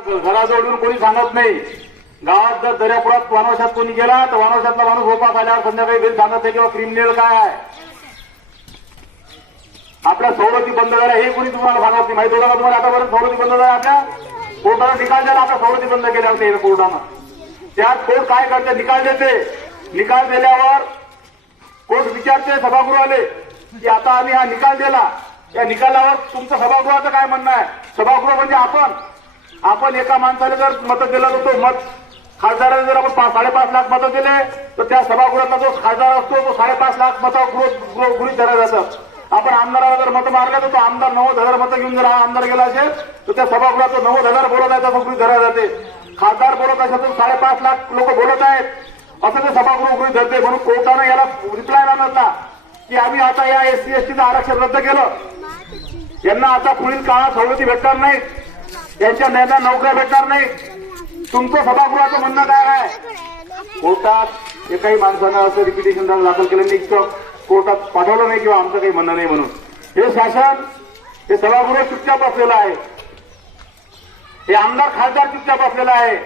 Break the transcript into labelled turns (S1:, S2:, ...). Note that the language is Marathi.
S1: घराजवळून कोणी सांगत नाही. गावात जर दर्यापुरात वानवशात कोणी गेला तर वानवशातला माणूस भोपास आल्यावर संध्याकाळी घरी सांगत नाही किंवा क्रिमिनल काय आहे. आपल्या सवलती बंद झाल्या हे कोणी तुम्हाला सांगत नाही. माहिती होता का तुम्हाला? आतापर्यंत सवलती बंद झाल्या आपल्या? कोर्टानं निकाल द्यायला आपल्या सवलती बंद केल्या होत्या कोर्टानं. त्यात कोर्ट काय करते? निकाल देते. निकाल दिल्यावर कोर्ट विचारते? सभागृहाले. की आता आम्ही हा निकाल दिला. या निकालावर तुमचं सभागृहाचं काय म्हणणं आहे? सभागृह म्हणजे आपण. आपण एका माणसाला जर मतं दिलं तर तो मत खासदाराने जर आपण साडेपाच लाख मतं दिले तर त्या सभागृहातला जो खासदार असतो तो साडेपाच लाख मतं गृह गृहित धरलं जातं. आपण आमदाराला जर मतं मारलं तर तो आमदार नव्वद हजार मतं घेऊन जर हा आमदार गेला असेल तर त्या सभागृहात नव्वद हजार बोलत आहे तर गृहित धरला जाते. खासदार बोलत असेल तर साडेपाच लाख लोक बोलत आहेत. असं ते सभागृह गृहित धरते. म्हणून कोर्टानं याला रिप्लाय नव्हता की आम्ही आता या एससी एसटीचं आरक्षण रद्द केलं. यांना आता पुढील काळात सवलती भेटणार नाहीत. यांच्या नेत्या नोकऱ्या भेटणार नाही. तुमचं सभागृहाचं म्हणणं काय आहे? कोर्टात एकाही माणसानं असं रिपिटेशन दाखल केलं नाही इतकं कोर्टात पाठवलं नाही किंवा आमचं काही म्हणणं नाही म्हणून. हे शासन हे सभागृह चुपचाप असलेलं आहे. हे आमदार खासदार चुपचाप असलेला आहे.